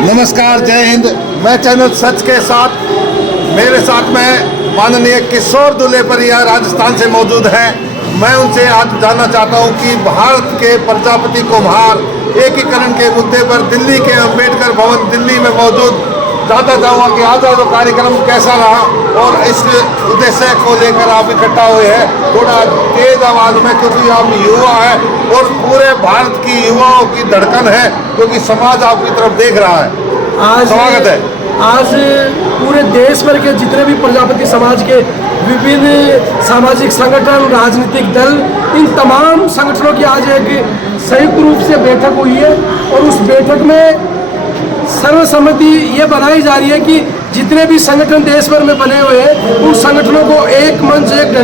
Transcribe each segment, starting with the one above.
नमस्कार, जय हिंद। मैं चैनल सच के साथ, मेरे साथ में माननीय किशोर दुलेपरिया राजस्थान से मौजूद हैं। मैं उनसे आज जानना चाहता हूं कि भारत के प्रजापति कुम्हार एकीकरण के मुद्दे पर दिल्ली के अंबेडकर भवन दिल्ली में मौजूद जानना चाहूँगा कि आज का जो कार्यक्रम कैसा रहा और इस उद्देश्य को लेकर आप इकट्ठा हुए हैं। थोड़ा तेज आवाज में, क्योंकि आप युवा है और पूरे भारत की युवाओं की धड़कन है, क्योंकि समाज आपकी तरफ देख रहा है। आज स्वागत है। आज पूरे देश भर के जितने भी प्रजापति समाज के विभिन्न सामाजिक संगठन, राजनीतिक दल, इन तमाम संगठनों की आज एक संयुक्त रूप से बैठक हुई है और उस बैठक में सर्वसम्मति ये बनाई जा रही है कि जितने भी संगठन देश भर में बने हुए हैं उन संगठनों को एक मंच, एक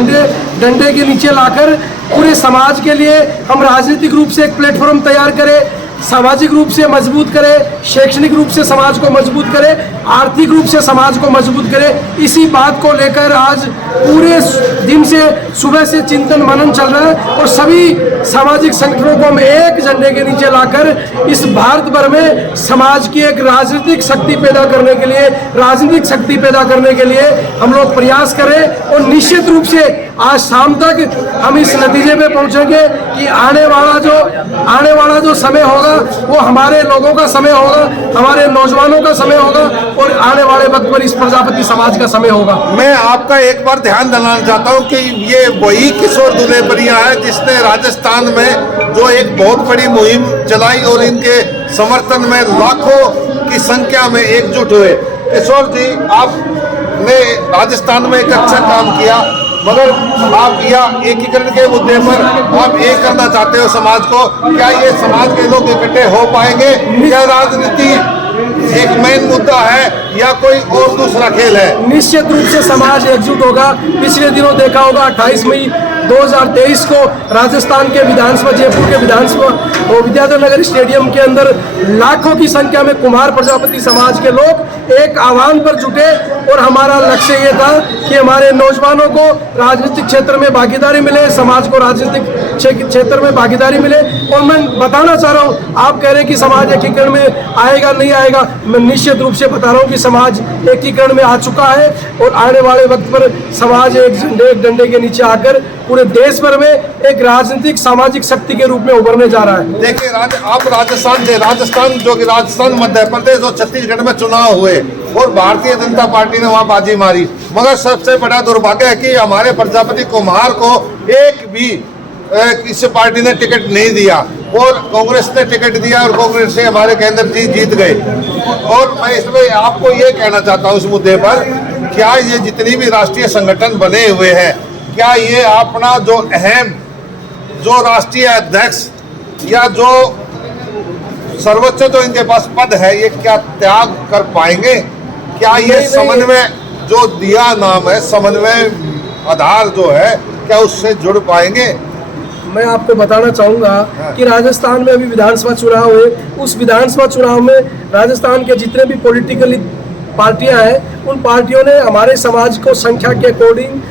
डंडे के नीचे लाकर पूरे समाज के लिए हम राजनीतिक रूप से एक प्लेटफॉर्म तैयार करें, सामाजिक रूप से मजबूत करें, शैक्षणिक रूप से समाज को मजबूत करें, आर्थिक रूप से समाज को मजबूत करें। इसी बात को लेकर आज पूरे दिन से सुबह से चिंतन मनन चल रहा है और सभी सामाजिक संगठनों को हम एक झंडे के नीचे लाकर इस भारत भर में समाज की एक राजनीतिक शक्ति पैदा करने के लिए, राजनीतिक शक्ति पैदा करने के लिए हम लोग प्रयास करें। और निश्चित रूप से आज शाम तक हम इस नतीजे पे पहुंचेंगे कि आने वाला जो समय होगा वो हमारे लोगों का समय होगा, हमारे नौजवानों का समय होगा और आने वाले वक्त पर इस प्रजापति समाज का समय होगा। मैं आपका एक बार ध्यान दिलाना चाहता हूं कि ये वही किशोर दुलेपरिया है जिसने राजस्थान में जो एक बहुत बड़ी मुहिम चलाई और इनके समर्थन में लाखों की संख्या में एकजुट हुए। किशोर जी, आपने राजस्थान में एक अच्छा काम किया, मगर आप यह एकीकरण के मुद्दे पर आप एक करना चाहते हो समाज को। क्या ये समाज के लोग इकट्ठे हो पाएंगे? क्या राजनीति एक मेन मुद्दा है या कोई और दूसरा खेल है? निश्चित रूप से समाज एकजुट होगा। पिछले दिनों देखा होगा 28 मई 2023 को राजस्थान के विधानसभा, जयपुर के विधानसभा और विद्याधर नगर स्टेडियम के अंदर लाखों की संख्या में कुम्हार प्रजापति समाज के लोग एक आह्वान पर जुटे और हमारा लक्ष्य ये था कि हमारे नौजवानों को राजनीतिक क्षेत्र में भागीदारी मिले, समाज को राजनीतिक क्षेत्र में भागीदारी मिले। और मैं बताना चाह रहा हूँ, आप कह रहे हैं कि समाज एकीकरण में आएगा नहीं आएगा, मैं निश्चित रूप से बता रहा हूँ कि समाज एकीकरण में आ चुका है और आने वाले वक्त पर समाज एक डंडे के नीचे आकर पूरे देश भर में एक राजनीतिक सामाजिक शक्ति के रूप में उभरने जा रहा है। देखिए, आप राजस्थान से, राजस्थान मध्य प्रदेश और छत्तीसगढ़ में चुनाव हुए और भारतीय जनता पार्टी ने वहां बाजी मारी, मगर सबसे बड़ा दुर्भाग्य है कि हमारे प्रजापति कुम्हार को एक भी किसी पार्टी ने टिकट नहीं दिया और कांग्रेस ने टिकट दिया और कांग्रेस से हमारे केंद्र जी जीत गए। और मैं इसमें आपको ये कहना चाहता हूँ इस मुद्दे पर, क्या ये जितनी भी राष्ट्रीय संगठन बने हुए हैं, क्या ये अपना जो अहम जो राष्ट्रीय अध्यक्ष या जो सर्वोच्च जो इनके पास पद है, ये क्या त्याग कर पाएंगे? क्या ये समन्वय जो दिया नाम है, समन्वय आधार जो है, क्या उससे जुड़ पाएंगे? मैं आपको बताना चाहूँगा कि राजस्थान में अभी विधानसभा चुनाव हुए, उस विधानसभा चुनाव में राजस्थान के जितने भी पॉलिटिकल पार्टियां हैं, उन पार्टियों ने हमारे समाज को संख्या के अकॉर्डिंग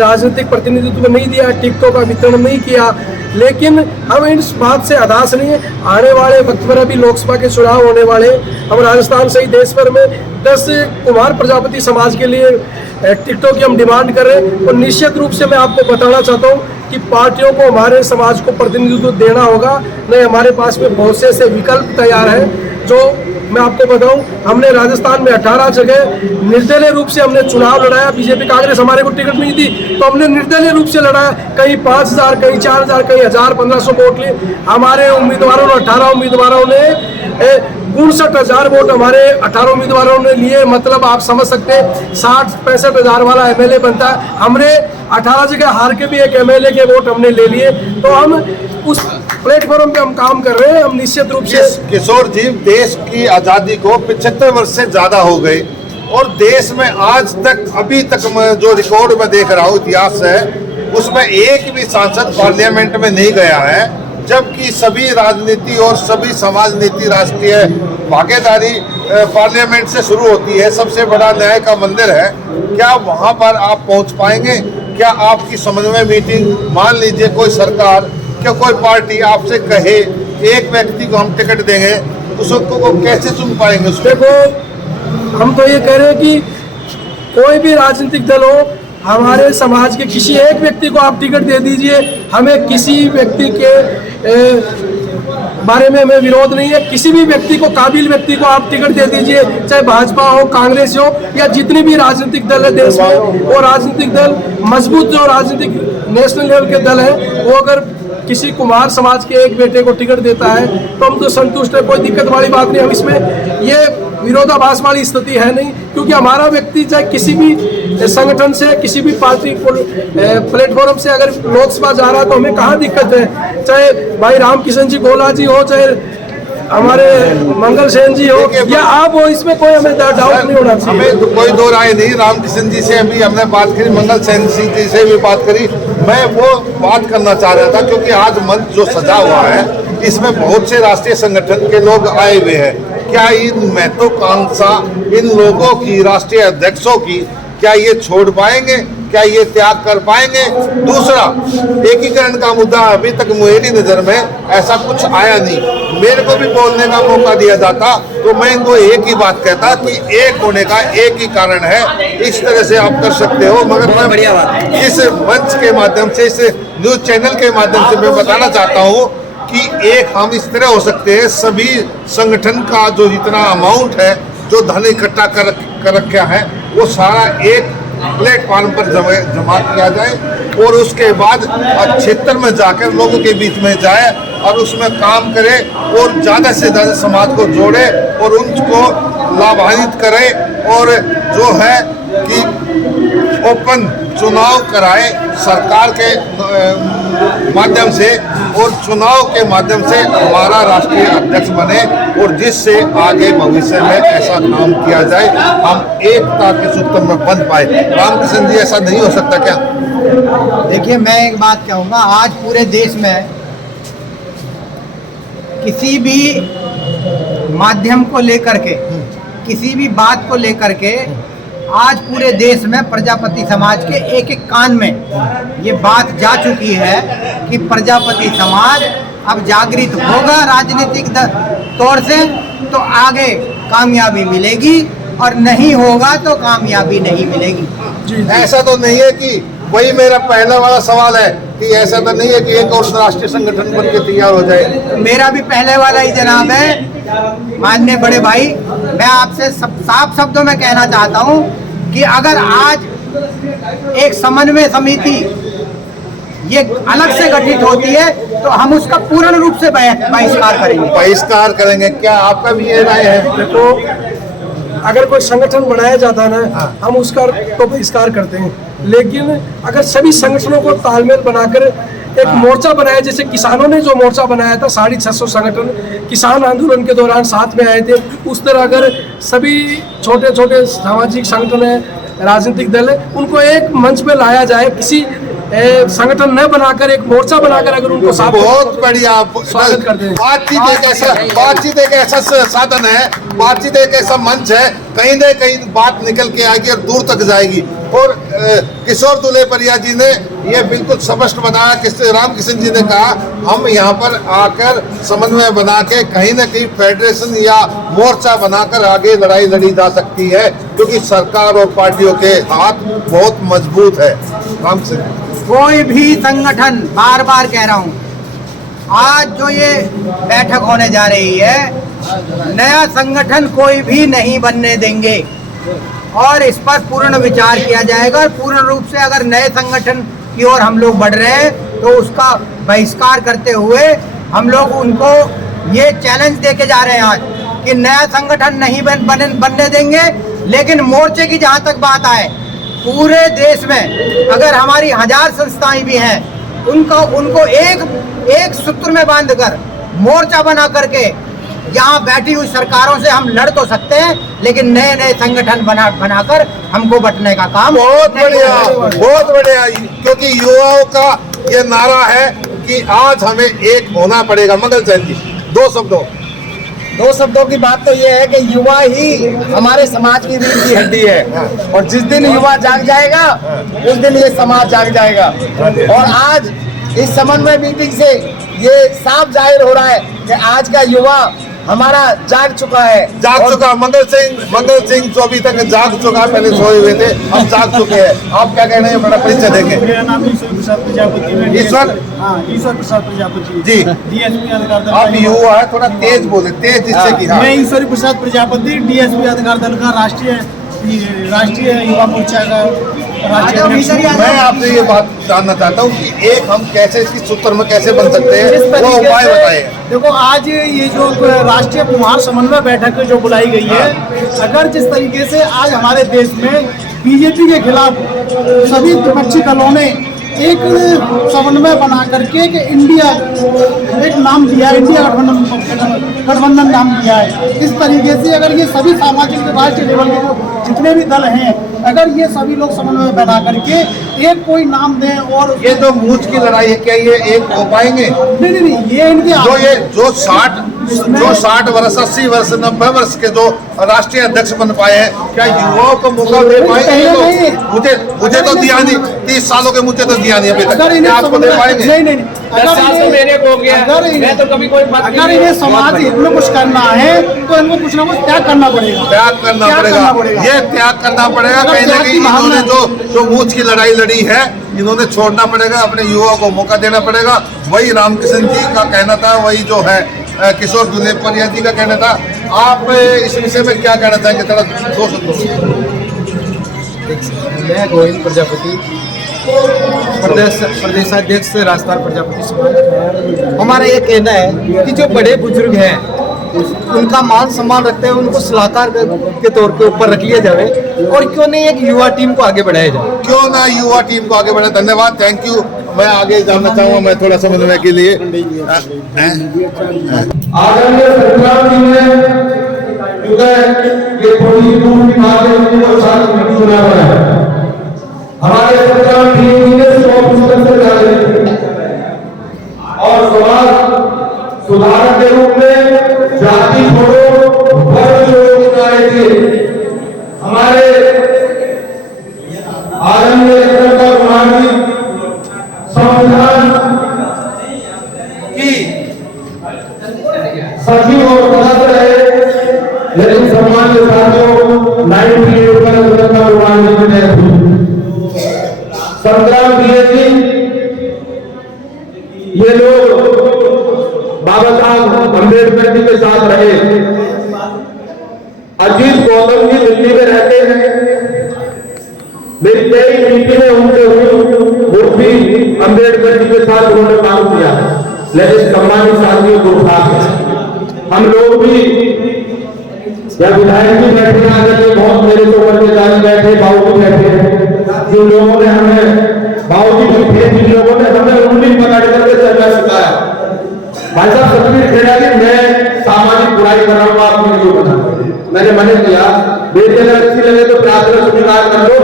राजनीतिक प्रतिनिधित्व नहीं दिया, टिकटों का वितरण नहीं किया। लेकिन हम इस बात से हताश नहीं है। आने वाले वक्त पर अभी लोकसभा के चुनाव होने वाले, हम राजस्थान सहित देश भर में 10 कुम्हार प्रजापति समाज के लिए टिकटों की हम डिमांड कर रहे हैं। और निश्चित रूप से मैं आपको बताना चाहता हूँ कि पार्टियों को हमारे समाज को प्रतिनिधित्व देना होगा। नहीं, हमारे पास में बहुत से विकल्प तैयार हैं। जो मैं आपको बताऊं, हमने राजस्थान में 18 जगह निर्दलीय रूप से हमने चुनाव लड़ाया। बीजेपी कांग्रेस हमारे को टिकट नहीं दी तो हमने निर्दलीय रूप से लड़ाया। कहीं 5000, कहीं 4000, कहीं 1000-1500 वोट लिए। हमारे उम्मीदवारों ने, 18 उम्मीदवारों ने 59,000 वोट हमारे 18 उम्मीदवारों ने लिए। मतलब आप समझ सकते 60-65 हज़ार वाला एमएलए बनता है। हमने 18 जगह हार के भी एक एमएलए के वोट हमने ले लिए। तो हम उस प्लेटफॉर्म पे हम काम कर रहे हैं। हम निश्चित रूप से किशोर जी, देश की आज़ादी को 75 वर्ष से ज़्यादा हो गए और देश में आज तक, अभी तक मैं जो रिकॉर्ड में देख रहा हूँ, इतिहास है, उसमें एक भी सांसद पार्लियामेंट में नहीं गया है, जबकि सभी राजनीति और सभी समाज नीति राष्ट्रीय भागीदारी पार्लियामेंट से शुरू होती है। सबसे बड़ा न्याय का मंदिर है। क्या वहाँ पर आप पहुँच पाएंगे? क्या आपकी समन्वय मीटिंग, मान लीजिए कोई सरकार, क्या कोई पार्टी आपसे कहे एक व्यक्ति को हम टिकट देंगे उसको कैसे सुन पाएंगे उसमें? देखो, हम तो ये कह रहे हैं कि कोई भी राजनीतिक दल हो, हमारे समाज के किसी एक व्यक्ति को आप टिकट दे दीजिए, हमें किसी व्यक्ति के बारे में हमें विरोध नहीं है। किसी भी व्यक्ति को, काबिल व्यक्ति को आप टिकट दे दीजिए, चाहे भाजपा हो, कांग्रेस हो, या जितने भी राजनीतिक दल है देश में, वो राजनीतिक दल मजबूत जो राजनीतिक नेशनल लेवल के दल है, वो अगर किसी कुमार समाज के एक बेटे को टिकट देता है तो हम तो संतुष्ट है, कोई दिक्कत वाली बात नहीं। हम इसमें ये विरोधाभास वाली स्थिति है नहीं, क्योंकि हमारा व्यक्ति चाहे किसी भी संगठन से, किसी भी पार्टी प्लेटफॉर्म से अगर लोकसभा जा रहा है तो हमें कहाँ दिक्कत है। चाहे भाई रामकिशन जी गोला जी हो, चाहे हमारे मंगल सेन जी हो या आप हो, इसमें कोई हमें डाउट नहीं होना चाहिए। हमें तो कोई दो राय नहीं। रामकिशन जी से अभी हमने बात करी, मंगल सेन जी से भी बात करी। मैं वो बात करना चाह रहा था क्योंकि आज मंच जो सजा हुआ है इसमें बहुत से राष्ट्रीय संगठन के लोग आए हुए हैं। क्या इन महत्वाकांक्षा इन लोगों की, राष्ट्रीय अध्यक्षों की, क्या ये छोड़ पाएंगे? क्या ये त्याग कर पाएंगे? दूसरा, एकीकरण का मुद्दा अभी तक मेरी नजर में ऐसा कुछ आया नहीं। मेरे को भी बोलने का मौका दिया जाता तो मैं इनको एक ही बात कहता कि एक होने का एक ही कारण है, इस तरह से आप कर सकते हो। मगर मैं बढ़िया बात इस मंच के माध्यम से, इस न्यूज चैनल के माध्यम से मैं बताना चाहता हूँ कि एक हम इस तरह हो सकते हैं, सभी संगठन का जो जितना अमाउंट है, जो धन इकट्ठा कर रखा है, वो सारा एक प्लेटफॉर्म पर जमा किया जाए और उसके बाद क्षेत्र में जाकर लोगों के बीच में जाए और उसमें काम करे और ज़्यादा से ज़्यादा समाज को जोड़े और उनको लाभान्वित करे और जो है कि ओपन चुनाव कराए सरकार के माध्यम से और चुनाव के माध्यम से हमारा राष्ट्रीय अध्यक्ष बने और जिससे आगे भविष्य में ऐसा काम किया जाए, हम एकता के सूत्र में बंध पाए। रामकिशन जी, ऐसा नहीं हो सकता क्या? देखिए, मैं एक बात कहूँगा, आज पूरे देश में किसी भी माध्यम को लेकर के, किसी भी बात को लेकर के आज पूरे देश में प्रजापति समाज के एक एक कान में ये बात जा चुकी है कि प्रजापति समाज अब जागृत होगा राजनीतिक तौर से तो आगे कामयाबी मिलेगी और नहीं होगा तो कामयाबी नहीं मिलेगी। ऐसा तो नहीं है कि, वही मेरा पहला वाला सवाल है कि ऐसा तो नहीं है कि एक और राष्ट्रीय संगठन बन के तैयार हो जाए? मेरा भी पहले वाला ही जनाब है। माननीय बड़े भाई, मैं आपसे साफ शब्दों में कहना चाहता हूं कि अगर आज एक समन्वय समिति ये अलग से गठित होती है तो हम उसका पूर्ण रूप से बहिष्कार करेंगे। बहिष्कार करेंगे? क्या आपका भी ये राय है? देखो, अगर कोई संगठन बनाया जाता है ना, हम उसका तो बहिष्कार करते हैं, लेकिन अगर सभी संगठनों को तालमेल बनाकर एक मोर्चा बनाया, जैसे किसानों ने जो मोर्चा बनाया था, 650 संगठन किसान आंदोलन के दौरान साथ में आए थे, उस तरह अगर सभी छोटे छोटे सामाजिक संगठन है, राजनीतिक दल है, उनको एक मंच में लाया जाए, किसी संगठन न बनाकर एक मोर्चा बनाकर अगर उनको साथ, बहुत बढ़िया स्वागत करते हैं। बातचीत एक ऐसा साधन है, बातचीत एक ऐसा मंच है, कहीं न कहीं बात निकल के आएगी और दूर तक जाएगी। और किशोर दुलेपरिया जी ने ये बिल्कुल स्पष्ट बताया कि रामकिशन जी ने कहा हम यहाँ पर आकर समन्वय बना के कहीं न कहीं फेडरेशन या मोर्चा बनाकर आगे लड़ाई लड़ी जा सकती है, क्योंकि सरकार और पार्टियों के हाथ बहुत मजबूत है। रामकिशन, कोई भी संगठन, बार बार कह रहा हूँ, आज जो ये बैठक होने जा रही है, नया संगठन कोई भी नहीं बनने देंगे और इस पर पूर्ण विचार किया जाएगा और पूर्ण रूप से अगर नए संगठन की ओर हम लोग बढ़ रहे हैं तो उसका बहिष्कार करते हुए हम लोग उनको ये चैलेंज देके जा रहे हैं आज कि नया संगठन नहीं बनने देंगे। लेकिन मोर्चे की जहाँ तक बात आए, पूरे देश में अगर हमारी 1000 संस्थाएं भी हैं, उनको एक सूत्र में बांधकर मोर्चा बना करके यहाँ बैठी हुई सरकारों से हम लड़ तो सकते हैं, लेकिन नए नए संगठन बनाकर हमको बंटने का काम। बहुत बढ़िया, क्योंकि युवाओं का ये नारा है कि आज हमें एक होना पड़ेगा। मंगल सेन जी, दो शब्दों की बात तो ये है कि युवा ही हमारे समाज की रीढ़ की हड्डी है और जिस दिन युवा जाग जाएगा उस दिन ये समाज जाग जाएगा। और आज इस समन्वय मीटिंग से ये साफ जाहिर हो रहा है कि आज का युवा हमारा जाग चुका है। जाग चुका। मंगल सिंह जो अभी तक जाग चुका, पहले सोए हुए थे, अब जाग चुके हैं। आप क्या कहना है, बड़ा परिचय देंगे? मेरा नाम ईश्वर प्रसाद प्रजापति। ईश्वर? हाँ, ईश्वर प्रसाद प्रजापति जी। डीएसपी अधिकार दल। आप युवा है, थोड़ा तेज बोले, तेज जिससे कि हाँ। मैं ईश्वर प्रसाद प्रजापति डीएसपी अधिकार दल का राष्ट्रीय युवा मोर्चा का राष्ट्रीय अध्यक्ष हूँ। मैं आपसे ये बात जानना चाहता हूँ कि एक हम कैसे इसकी सूत्र में कैसे बन सकते हैं, वो उपाय बताइए। देखो, आज ये जो राष्ट्रीय कुम्हार समन्वय बैठक जो बुलाई गई है, अगर जिस तरीके से आज हमारे देश में बीजेपी के खिलाफ सभी विपक्षी दलों ने एक समन्वय बना करके कि इंडिया एक नाम दिया है, इंडिया गठबंधन नाम दिया है। इस तरीके से अगर ये सभी सामाजिक राष्ट्रीय लेवल के जो जितने भी दल हैं, अगर ये सभी लोग समन्वय बना करके एक कोई नाम दें और ये जो मूछ की लड़ाई है, क्या ये एक हो पाएंगे? नहीं, ये इनके जो 60 वर्ष 80 वर्ष 90 वर्ष के जो राष्ट्रीय अध्यक्ष बन पाए हैं, क्या युवाओं को मौका दे पाएंगे? ये तो मुझे तो दिया नहीं, 30 सालों के मुझे तो दिया नहीं अभी तक। अगर इन्हें आपको दे पाएंगे? नहीं, अगर मेरे को गया, मैं तो कभी कोई बात अगर इन्हें समाज हित में कुछ करना है तो इनको कुछ ना कुछ त्याग करना पड़ेगा। त्याग करना पड़ेगा, ये त्याग करना पड़ेगा। कहीं ना कहीं इन्होंने जो मूछ की लड़ाई लड़ी है, इन्होंने छोड़ना पड़ेगा, अपने युवाओं को मौका देना पड़ेगा। वही रामकिशन जी का कहना था, वही जो है किशोर दुलेपरिया जी का कहना था। आप इस विषय में क्या कहना चाहेंगे? थोड़ा 2 शब्द। मैं गोविंद प्रजापति, प्रदेशाध्यक्ष राजस्थान प्रजापति समाज। हमारा ये कहना है कि जो बड़े बुजुर्ग हैं उनका मान सम्मान रखते हुए उनको सलाहकार के तौर के ऊपर रख लिया जाए, और क्यों नहीं एक युवा टीम को आगे बढ़ाया जाए। क्यों ना युवा टीम को आगे बढ़ाए। धन्यवाद, थैंक यू। मैं आगे जानना चाहूंगा, मैं थोड़ा समझने के लिए आदरणीय संग्राम जी ने जो है ये थोड़ी दूर की बात है, वो साथ में सुना हुआ है। हमारे संग्राम जी ने 100% से ज्यादा और समाज सुधार के रूप में जाति छोड़ो वर्ग छोड़ो के नारे दिए। हमारे आदरणीय संविधान की सचिव और सदस्य रहे, लेकिन सम्मान के साथियों 98 संग्राम जी, ये लोग बाबा साहब अम्बेडकर जी के साथ रहे। अजीत गौतम जी दिल्ली में रहते हैं, मेरी कई मीटिंगें उनसे हुई, वो भी अम्बेडकर जी के साथ उन्होंने काम किया। लेकिन सम्मानित साथियों को उठा हम लोग भी जब विधायक जी बैठे आगे बहुत मेरे तो बड़े जान बैठे, बाबू जी बैठे, जिन लोगों ने हमें बाबू जी बैठे, जिन लोगों ने हमें उंगली पकड़ करके चलना सिखाया। भाई साहब सतबीर खेड़ा जी, मैं सामाजिक बुराई कर रहा हूँ, आप मुझे बता। मैंने मना किया, बेटी अगर अच्छी लगे तो प्रार्थना स्वीकार कर लो,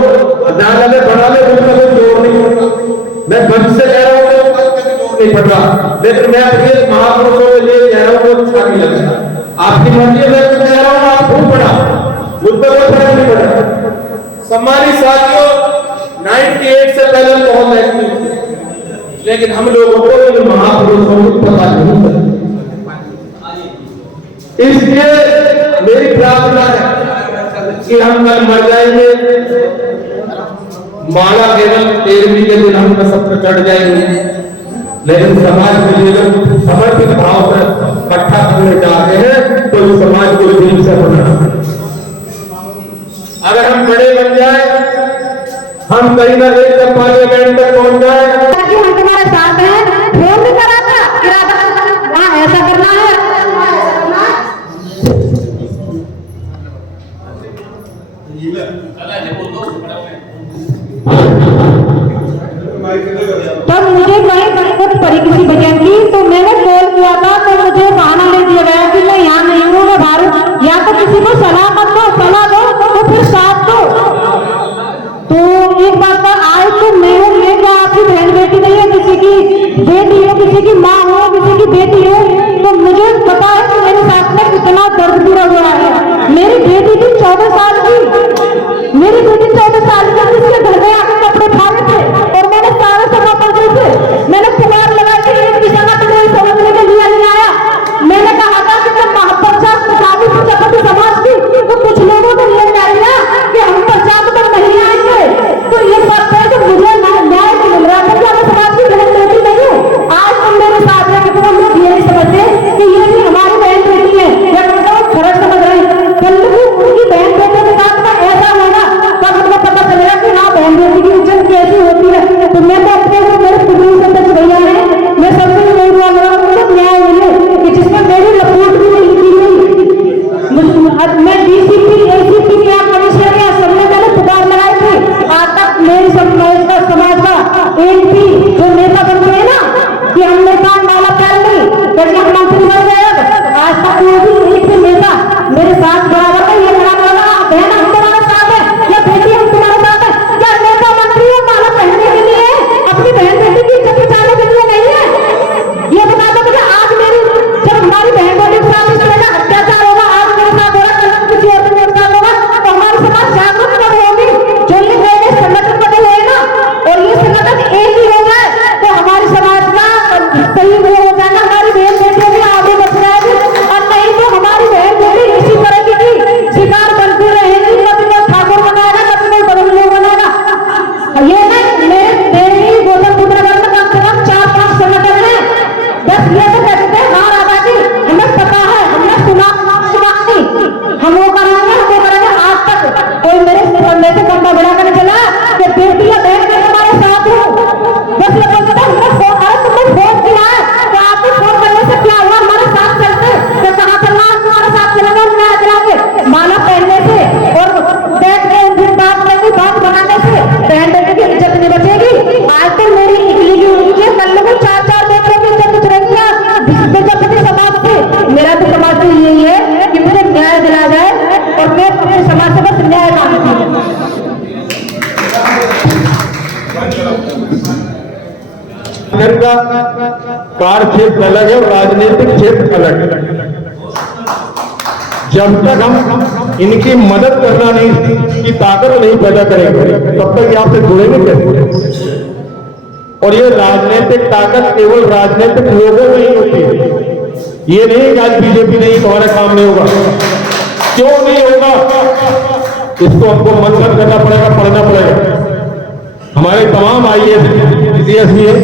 ना लगे बढ़ा ले, उसका कोई जोर नहीं होगा। मैं बंद से कह रहा हूँ नहीं पड़ रहा, लेकिन मैं अपने महापुरुषों के लिए कह रहा हूँ, अच्छा नहीं लगता। आपकी मर्जी में कह रहा हूँ, आप खूब पढ़ा, मुझ पर कोई फर्क नहीं पड़ा। सम्मानित साथियों, 98 से पहले बहुत एक्टिव थे, लेकिन हम लोगों को इन महापुरुषों को पता नहीं था। इसलिए मेरी प्रार्थना है कि हम कल मर जाएंगे, माला केवल 13वीं के दिन हम सत्र चढ़ जाएंगे, लेकिन समाज के लिए समर्पित भाव से इकट्ठा करने जाते हैं तो इस समाज को दिल से बनाना। अगर हम बड़े बन जाए, हम कहीं ना कहीं तक पार्लियामेंट तक पहुंच जाए। हम तुम्हारे साथ हैं, फोन भी करा था, वहाँ ऐसा करना है। तब मुझे कहीं कुछ पड़ी किसी वजह की, तो मैंने कॉल किया था, तो मुझे बहाना ले दिया गया कि मैं यहाँ नहीं हूँ, मैं बाहर हूँ। या तो किसी को सलाह मत दो, सलाह दो तो फिर साथ दो। तो एक बात पर आज तो मैं हूँ, मैं क्या आपकी बहन बेटी नहीं है, किसी की बेटी हो, किसी की माँ हो, किसी की बेटी हो, तो मुझे पता है कि मेरे साथ में कितना दर्द पूरा हुआ है। मेरी बेटी थी 14 साल की, मेरी बेटी 14 साल की, जिसके घर में आके कपड़े फाड़े थे, और मैंने सारे सभा पर जैसे मैंने पुकार लगाई कि एक भी जगह तुम्हें समझने के लिए नहीं आया। मैंने कहा था कि मैं महापौर बस न्याय मांगती हूँ। का कार्य क्षेत्र अलग है और राजनीतिक क्षेत्र अलग है। जब तक हम इनकी मदद करना नहीं की ताकत नहीं पैदा करेंगे तब तक ये आपसे जुड़ेंगे कैसे? और ये राजनीतिक ताकत केवल राजनीतिक लोगों में ही होती है। ये नहीं कि आज बीजेपी नहीं तुम्हारा काम नहीं होगा। क्यों नहीं होगा? इसको हमको मंथन करना पड़ेगा, पढ़ना पड़ेगा। हमारे तमाम IAS भी है,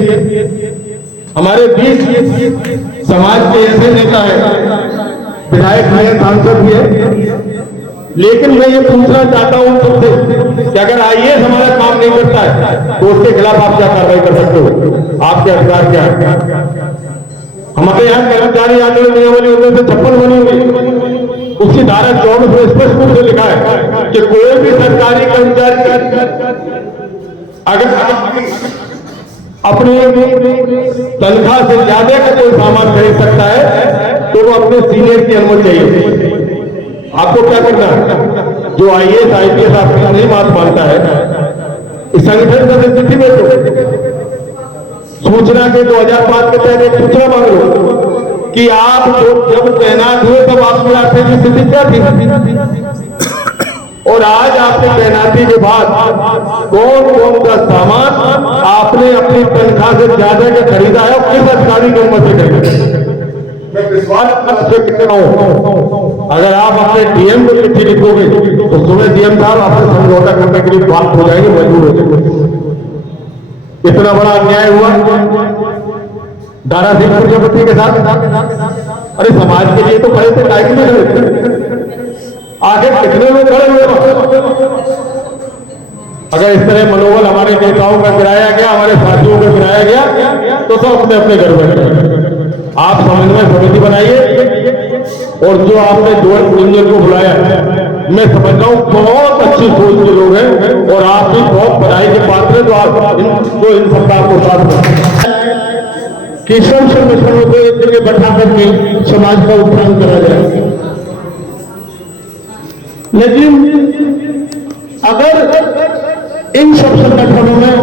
हमारे बीच समाज के ऐसे नेता है, विधायक है, सांसद भी है। लेकिन मैं ये पूछना चाहता हूं तुमसे कि अगर IAS हमारा काम नहीं करता है तो उसके खिलाफ आप क्या कार्रवाई कर सकते हो? आपके अधिकार क्या है? हमारे यहाँ कर्मचारी आंदोलन नियमावली उनमें से 56 बनी हुई, उसकी धारा 24 में स्पष्ट रूप से लिखा है कि कोई भी सरकारी कर्मचारी अगर अपनी तनख्वाह से ज्यादा का कोई सामान खरीद सकता है तो वो अपने सीनियर की अनुमति चाहिए। आपको क्या करना है? जो IAS IPS आपकी नहीं बात मानता है, इस संगठन का स्थिति में तो सूचना के 2005 के तहत एक सूचना मांग लो कि आप जब तैनात हुए तब आपकी आर्थिक स्थिति क्या थी, और आज आपने तैनाती के बाद कौन कौन सा सामान आपने अपनी तनख्वाह से ज्यादा का खरीदा है और किस अधिकारी की उम्र से खरीदा? मैं विश्वास करता हूं अगर आप अपने DM को चिट्ठी लिखोगे तो सुबह DM साहब आपसे समझौता करने के लिए बात हो जाएगी, मजबूर हो जाएंगे। इतना बड़ा अन्याय हुआ दारा सिंह प्रजापति के साथ। अरे समाज के लिए तो खड़े थे, काहे के लिए खड़े? आखिर कितने लोग खड़े हुए? अगर इस तरह मनोबल हमारे नेताओं का गिराया गया, हमारे साथियों का गिराया गया तो सब अपने अपने घर बैठे। आप समन्वय समिति बनाइए और जो आपने दो इंजीनियर को बुलाया मैं समझ रहा हूं बहुत अच्छी सोच के लोग हैं और आप भी बहुत बधाई के पात्र जो आप इन सरकार को साथ किसान संगठनों को एक जगह बैठा करके समाज का उत्थान करा जाए। लेकिन अगर इन सब संगठनों में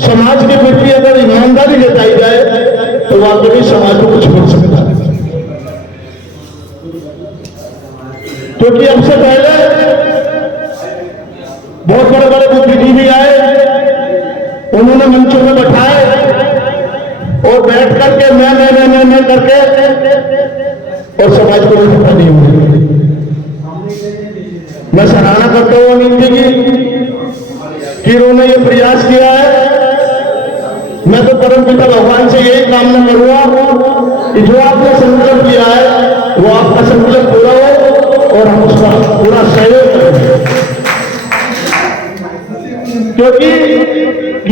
समाज के प्रति अगर ईमानदारी जताई जाए तो वाकई समाज को कुछ मिल सकता है। क्योंकि हमसे पहले बहुत बड़े बड़े बुद्धिजीवी आए, उन्होंने मंचों में बैठाए और बैठ करके मैं करके और समाज को भी पता नहीं हुई। मैं सराहना करता हूं नीति की कि उन्होंने ये प्रयास किया है। मैं तो परमपिता भगवान से यही कामना करूंगा कि जो आपने संकल्प किया है वो आपका संकल्प पूरा हो और हम उसका पूरा सहयोग करें, क्योंकि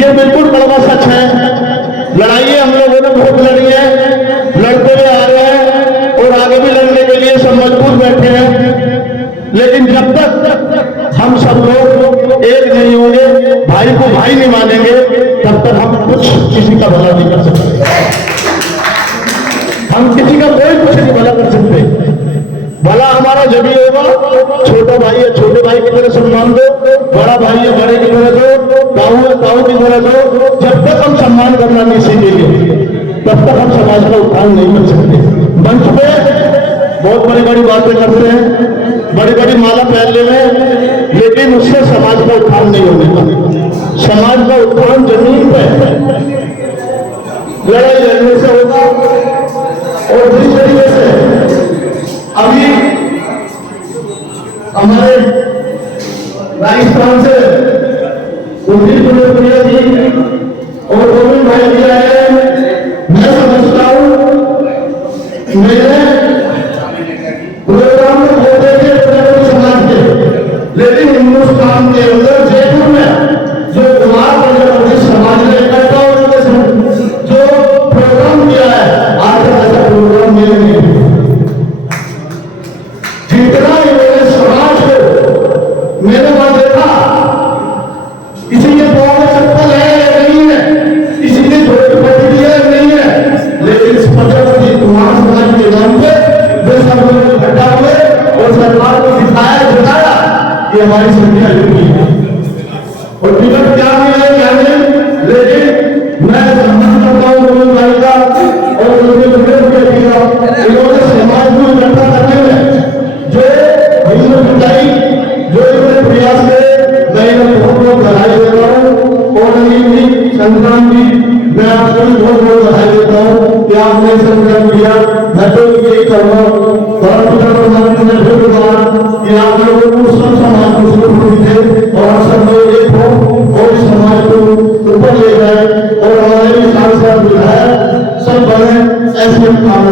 ये बिल्कुल कड़वा सच है। लड़ाई हम लोगों ने बहुत लड़ी है, लड़ते हुए आ रहे हैं और आगे भी लड़ने के लिए सब मजबूत बैठे हैं। लेकिन जब तक हम सब लोग एक नहीं होंगे, भाई को भाई नहीं मानेंगे, तब तक हम कुछ किसी का भला नहीं कर सकते। हम किसी का कोई कुछ नहीं भला कर सकते। भला हमारा जब ही होगा, छोटा भाई है छोटे भाई की तरह सम्मान दो, बड़ा भाई है बड़े की तरह दो, ताऊ है ताऊ की तरह दो। जब तक हम सम्मान करना नहीं सीखेंगे तब तक हम समाज का उत्थान नहीं कर सकते। मंच पे बहुत बड़ी बड़ी बातें करते हैं, बड़ी बड़ी माला पहनने में, लेकिन उससे समाज का उत्थान नहीं होने का। समाज का उत्थान जमीन पे लड़ाई लड़ने से होगा। और जिस तरीके से अभी हमारे राजस्थान से कुलदीप प्रिया जी और गोविंद भाई जी आए, मैं समझता हूं मेरे प्रोग्राम में होते थे समाज के, लेकिन हिंदुस्तान के अंदर जयपुर में जो कुमार प्रजापति समाज ने इकट्ठा होकर जो प्रोग्राम किया है, आज तक ऐसा प्रोग्राम मिले नहीं। जितना इन्होंने समाज को मैंने वहां देखा, किसी के पाँव में चप्पल है या नहीं है, किसी के छोटी पट्टी है नहीं है, लेकिन इस प्रजापति कुमार समाज के नाम पे वे सब लोग इकट्ठा हुए और सरकार को दिखाया जताया कि हमारी संख्या इतनी है और टिकट क्या मिले क्या नहीं, लेकिन मैं सम्मान करता हूँ मनोज भाई का और उनके व्यक्ति का। इन्होंने समाज को इकट्ठा करने में जो हिम्मत जुटाई, जो इन्होंने प्रयास किए, मैं इन्हें बहुत बहुत बधाई देता हूँ। और नवीन जी, संक्रांत जी, मैं आपको भी बहुत बहुत बधाई देता हूँ कि आपने संकल्प लिया। मैं तो यही कहूँगा कि आप लोग सब समाज को सुरक्षित दीजिए और सब लोग एक हो और इस समाज को ऊपर ले जाए और हमारे भी सांसद विधायक सब बने, ऐसे हम काम